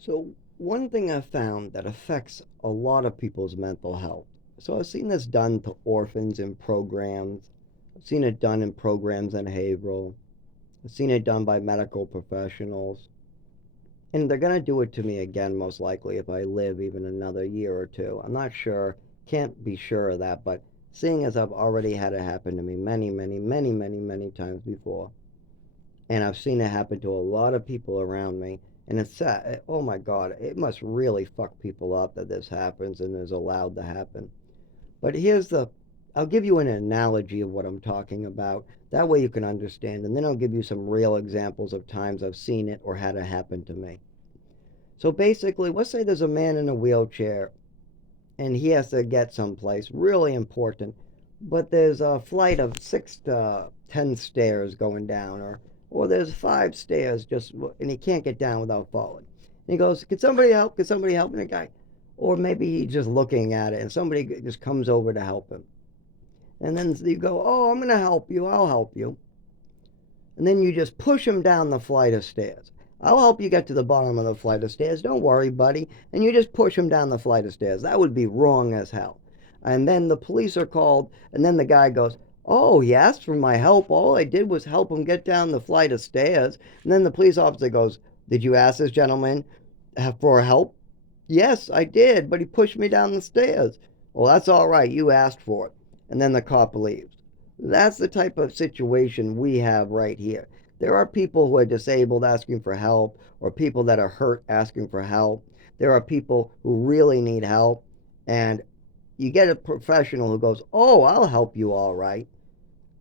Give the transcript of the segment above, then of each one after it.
So, one thing I've found that affects a lot of people's mental health. So, I've seen this done to orphans in programs. I've seen it done in programs in Haverhill. I've seen it done by medical professionals. And they're going to do it to me again, most likely, if I live even another year or two. I'm not sure. Can't be sure of that. But seeing as I've already had it happen to me many, many, many, many, many times before, and I've seen it happen to a lot of people around me. And it's sad. Oh my God, it must really fuck people up that this happens and is allowed to happen. But I'll give you an analogy of what I'm talking about. That way you can understand. And then I'll give you some real examples of times I've seen it or had it happen to me. So basically, let's say there's a man in a wheelchair and he has to get someplace really important, but there's a flight of 6 to 10 stairs going down, or there's 5 stairs just, and he can't get down without falling. And he goes, "Can somebody help? Can somebody help?" And the guy, or maybe he's just looking at it, and somebody just comes over to help him. And then you go, "Oh, I'm gonna help you. I'll help you." And then you just push him down the flight of stairs. "I'll help you get to the bottom of the flight of stairs. Don't worry, buddy." And you just push him down the flight of stairs. That would be wrong as hell. And then the police are called, and then the guy goes, "Oh, he asked for my help. All I did was help him get down the flight of stairs." And then the police officer goes, "Did you ask this gentleman for help?" "Yes, I did, but he pushed me down the stairs." "Well, that's all right. You asked for it." And then the cop leaves. That's the type of situation we have right here. There are people who are disabled asking for help, or people that are hurt asking for help. There are people who really need help, and you get a professional who goes, "Oh, I'll help you all right."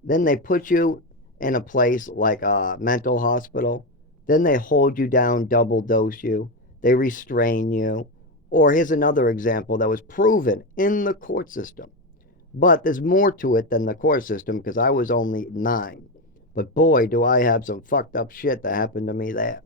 Then they put you in a place like a mental hospital. Then they hold you down, double dose you. They restrain you. Or here's another example that was proven in the court system. But there's more to it than the court system because I was only 9. But boy, do I have some fucked up shit that happened to me there.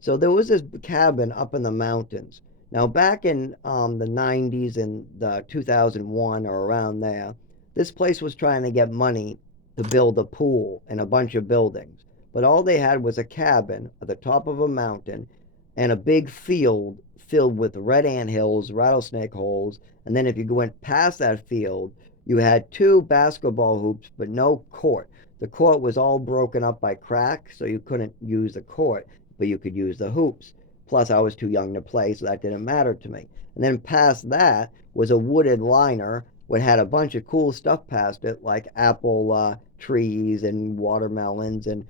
So there was this cabin up in the mountains. Now, back in the 90s and the 2001 or around there, this place was trying to get money to build a pool and a bunch of buildings. But all they had was a cabin at the top of a mountain and a big field filled with red ant hills, rattlesnake holes. And then if you went past that field, you had 2 basketball hoops, but no court. The court was all broken up by cracks, so you couldn't use the court, but you could use the hoops. Plus, I was too young to play, so that didn't matter to me. And then past that was a wooded liner, which had a bunch of cool stuff past it, like apple trees and watermelons and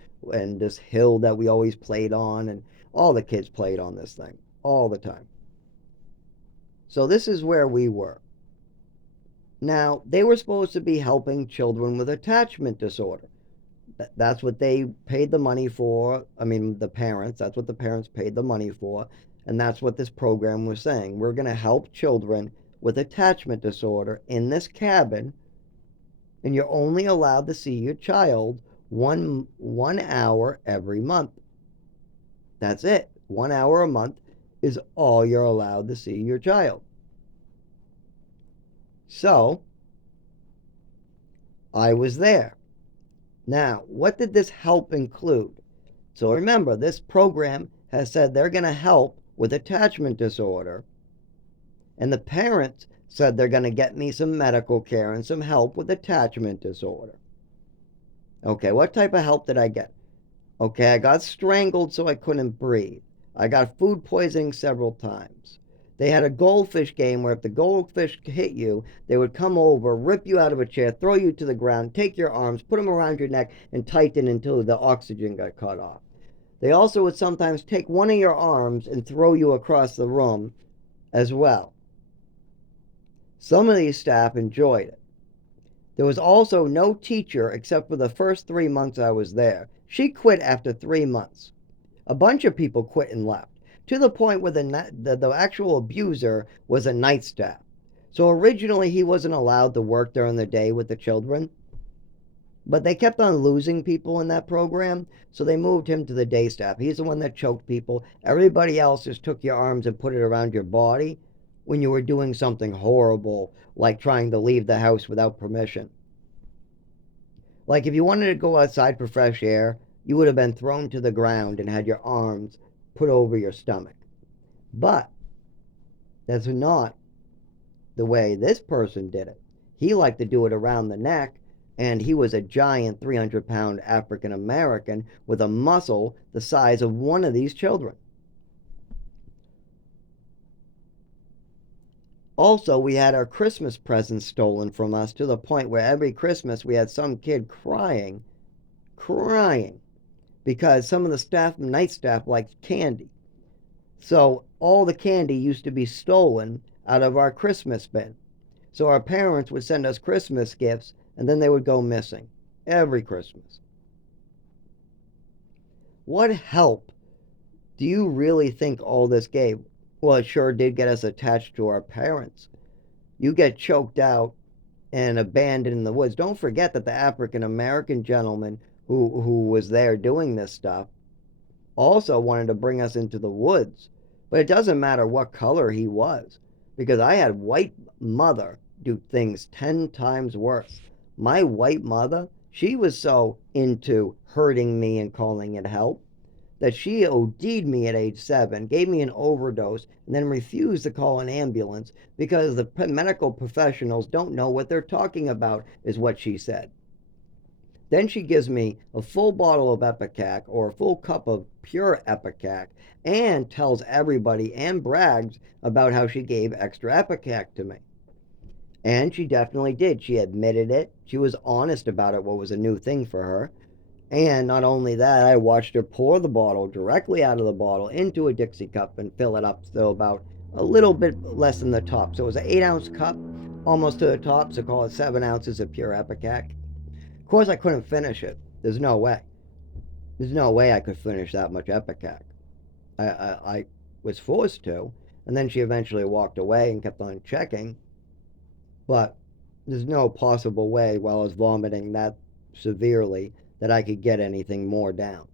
this hill that we always played on, and all the kids played on this thing all the time. So this is where we were. Now, they were supposed to be helping children with attachment disorder. That's what they paid the money for. I mean, the parents, that's what the parents paid the money for. And that's what this program was saying. We're going to help children with attachment disorder in this cabin, and you're only allowed to see your child one hour every month. That's it. 1 hour a month is all you're allowed to see your child. So I was there. Now, what did this help include? So remember, this program has said they're going to help with attachment disorder, and the parents said they're going to get me some medical care and some help with attachment disorder. Okay, what type of help did I get? Okay, I got strangled so I couldn't breathe. I got food poisoning several times. They had a goldfish game where if the goldfish hit you, they would come over, rip you out of a chair, throw you to the ground, take your arms, put them around your neck, and tighten until the oxygen got cut off. They also would sometimes take one of your arms and throw you across the room as well. Some of these staff enjoyed it. There was also no teacher except for the first 3 months I was there. She quit after 3 months. A bunch of people quit and left, to the point where the actual abuser was a night staff. So originally he wasn't allowed to work during the day with the children, but they kept on losing people in that program, so they moved him to the day staff. He's the one that choked people. Everybody else just took your arms and put it around your body when you were doing something horrible, like trying to leave the house without permission. Like if you wanted to go outside for fresh air, you would have been thrown to the ground and had your arms put over your stomach. But that's not the way this person did it. He liked to do it around the neck, and he was a giant 300-pound African American with a muscle the size of one of these children. Also, we had our Christmas presents stolen from us to the point where every Christmas we had some kid crying, because some of the staff, night staff, liked candy. So all the candy used to be stolen out of our Christmas bin. So our parents would send us Christmas gifts and then they would go missing every Christmas. What help do you really think all this gave? Well, it sure did get us attached to our parents. You get choked out and abandoned in the woods. Don't forget that the African American gentleman who was there doing this stuff also wanted to bring us into the woods. But it doesn't matter what color he was, because I had white mother do things 10 times worse. My white mother, she was so into hurting me and calling it help that she OD'd me at age 7, gave me an overdose, and then refused to call an ambulance because the medical professionals don't know what they're talking about, is what she said. Then she gives me a full bottle of Ipecac, or a full cup of pure Ipecac, and tells everybody and brags about how she gave extra Ipecac to me. And she definitely did. She admitted it. She was honest about it, what was a new thing for her. And not only that, I watched her pour the bottle directly out of the bottle into a Dixie cup and fill it up to about a little bit less than the top. So it was an 8-ounce cup, almost to the top, so call it 7 ounces of pure Ipecac. Of course, I couldn't finish it. There's no way. There's no way I could finish that much Ipecac. I was forced to, and then she eventually walked away and kept on checking. But there's no possible way while I was vomiting that severely that I could get anything more down.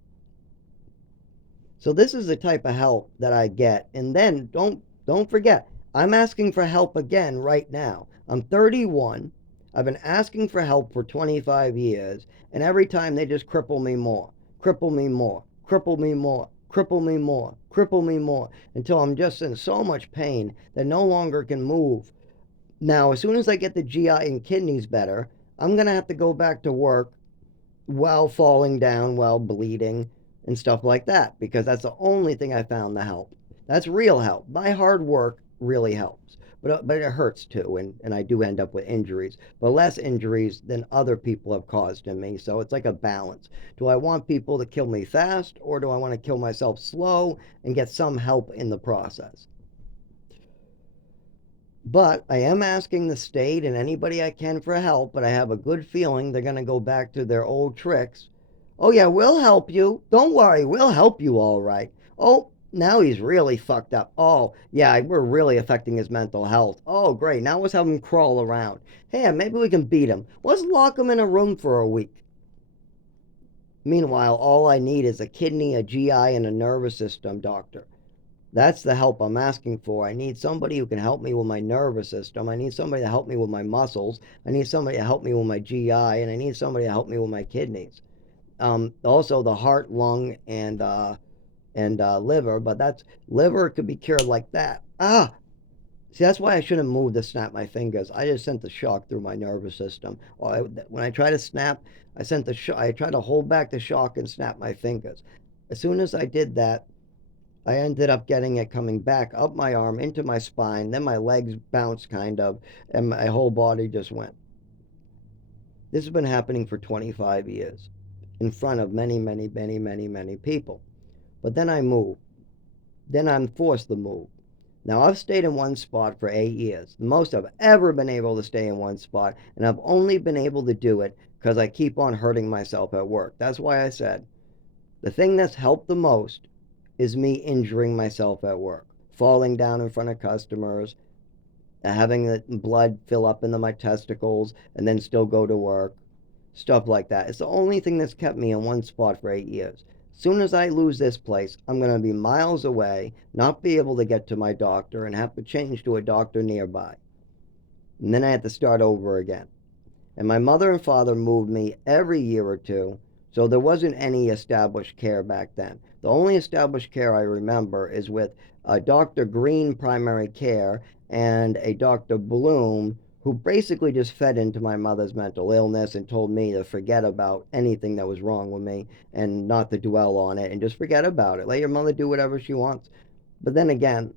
So this is the type of help that I get. And then don't forget, I'm asking for help again right now. I'm 31. I've been asking for help for 25 years, and every time they just cripple me more, cripple me more, cripple me more, cripple me more, cripple me more, until I'm just in so much pain that no longer can move. Now, as soon as I get the GI and kidneys better, I'm going to have to go back to work while falling down, while bleeding, and stuff like that, because that's the only thing I found the help. That's real help. My hard work really helps, but it hurts too, and I do end up with injuries, but less injuries than other people have caused in me. So it's like a balance. Do I want people to kill me fast, or do I want to kill myself slow and get some help in the process? But I am asking the state and anybody I can for help, but I have a good feeling they're going to go back to their old tricks. Oh, yeah, we'll help you. Don't worry, we'll help you all right. Oh, now he's really fucked up. Oh, yeah, we're really affecting his mental health. Oh, great, now let's have him crawl around. Hey, maybe we can beat him. Let's lock him in a room for a week. Meanwhile, all I need is a kidney, a GI, and a nervous system doctor. That's the help I'm asking for. I need somebody who can help me with my nervous system. I need somebody to help me with my muscles. I need somebody to help me with my GI, and I need somebody to help me with my kidneys. Also, the heart, lung, and liver. But that's liver could be cured like that. See, that's why I shouldn't move to snap my fingers. I just sent the shock through my nervous system. When I try to snap, I try to hold back the shock and snap my fingers. As soon as I did that, I ended up getting it coming back up my arm into my spine. Then my legs bounced kind of, and my whole body just went. This has been happening for 25 years in front of many, many, many, many, many people. But then I move. Then I'm forced to move. Now, I've stayed in one spot for 8 years, the most I've ever been able to stay in one spot, and I've only been able to do it because I keep on hurting myself at work. That's why I said the thing that's helped the most is me injuring myself at work, falling down in front of customers, having the blood fill up into my testicles, and then still go to work, stuff like that. It's the only thing that's kept me in one spot for 8 years. As soon as I lose this place, I'm going to be miles away, not be able to get to my doctor, and have to change to a doctor nearby. And then I had to start over again. And my mother and father moved me every year or two, so there wasn't any established care back then. The only established care I remember is with Dr. Green primary care and a Dr. Bloom who basically just fed into my mother's mental illness and told me to forget about anything that was wrong with me and not to dwell on it and just forget about it. Let your mother do whatever she wants. But then again,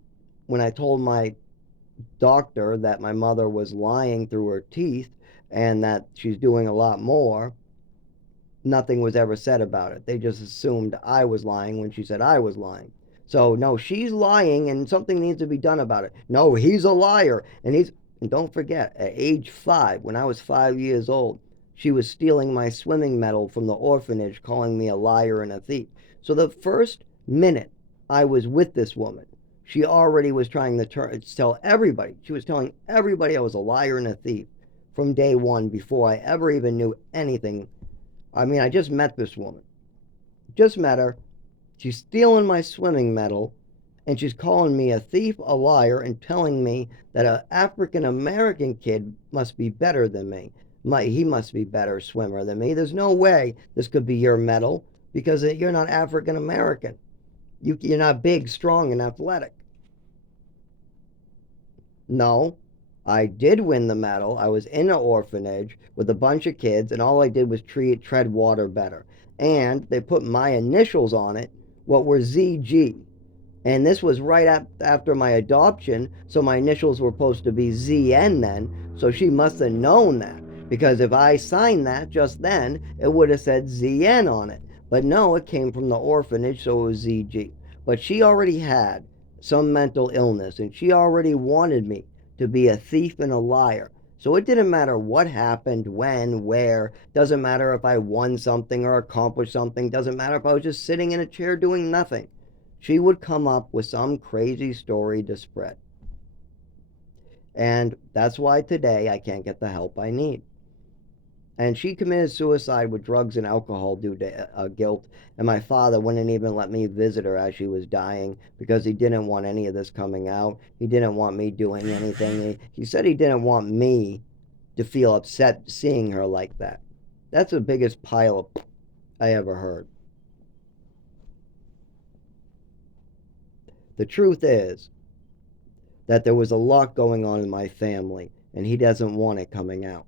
when I told my doctor that my mother was lying through her teeth and that she's doing a lot more, nothing was ever said about it. They just assumed I was lying when she said I was lying. So, no, she's lying and something needs to be done about it. No, he's a liar. And don't forget, at age 5, when I was 5 years old, she was stealing my swimming medal from the orphanage, calling me a liar and a thief. So, the first minute I was with this woman, she already was trying to tell everybody. She was telling everybody I was a liar and a thief from day one before I ever even knew anything. I mean, I just met this woman. Just met her. She's stealing my swimming medal, and she's calling me a thief, a liar, and telling me that an African American kid must be better than me. He must be better swimmer than me. There's no way this could be your medal because you're not African American. You're not big, strong, and athletic. No, I did win the medal. I was in an orphanage with a bunch of kids, and all I did was tread water better. And they put my initials on it, what were ZG. And this was right after my adoption, so my initials were supposed to be ZN then. So she must have known that. Because if I signed that just then, it would have said ZN on it. But no, it came from the orphanage, so it was ZG. But she already had some mental illness, and she already wanted me to be a thief and a liar. So it didn't matter what happened, when, where. Doesn't matter if I won something or accomplished something. Doesn't matter if I was just sitting in a chair doing nothing. She would come up with some crazy story to spread. And that's why today I can't get the help I need. And she committed suicide with drugs and alcohol due to guilt. And my father wouldn't even let me visit her as she was dying because he didn't want any of this coming out. He didn't want me doing anything. He said he didn't want me to feel upset seeing her like that. That's the biggest pile of I ever heard. The truth is that there was a lot going on in my family, and he doesn't want it coming out.